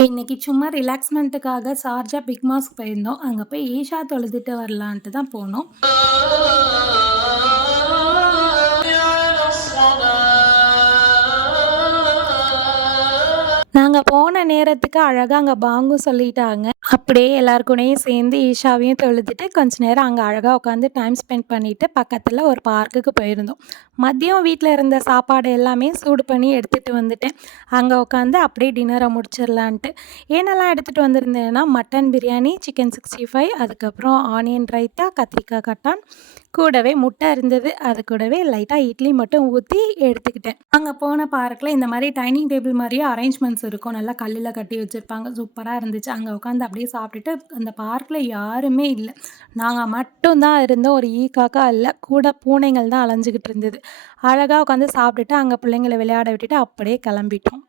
இன்னைக்கு சும்மா ரிலாக்ஸ்மெண்ட்டுக்காக Sharjah big mask போயிருந்தோம். அங்க போய் ஈஷா தொழுதுட்டு வரலான்ட்டு தான் போனோம். நாங்க போன நேரத்துக்கு அழகா அங்க பாங்கும் சொல்லிட்டாங்க. அப்படியே எல்லார் கூடயும் சேர்ந்து ஈஷாவையும் தொழுதுட்டு கொஞ்ச நேரம் அங்க அழகா உட்காந்து டைம் ஸ்பெண்ட் பண்ணிட்டு பக்கத்துல ஒரு பார்க்குக்கு போயிருந்தோம். மதியம் வீட்ல இருந்த சாப்பாடு எல்லாமே சூடு பண்ணி எடுத்துட்டு வந்துட்டேன். அங்க உட்காந்து அப்படியே டின்னர முடிச்சிடலான்ட்டு. என்னெல்லாம் எடுத்துட்டு வந்திருந்தேன்னா, மட்டன் பிரியாணி, சிக்கன் 65, அதுக்கப்புறம் ஆனியன் ரைத்தா, கத்திரிக்காய் கட்டான், கூடவே முட்டை இருந்தது. அது கூடவே லைட்டா இட்லி மட்டும் ஊத்தி எடுத்துக்கிட்டேன். அங்க போன பார்க்ல இந்த மாரி டைனிங் டேபிள் மாரியே அரேஞ்ச்மெண்ட்ஸ் இருக்கும். நல்லா கல்லுல கட்டி வச்சிருப்பாங்க. சூப்பரா இருந்துச்சு. அங்க உட்காந்து அப்படியே சாப்பிட்டுட்டு அந்த பார்க்ல யாருமே இல்ல. நாங்க மட்டும் தான் இருந்தோம். ஒரு காக்கா இல்ல. கூட பூனைகள் தான் அலைஞ்சுகிட்டு இருந்தது. அழகா உட்காந்து சாப்பிட்டுட்டு அங்க பிள்ளைங்கள விளையாட விட்டுட்டு அப்படியே கிளம்பிட்டோம்.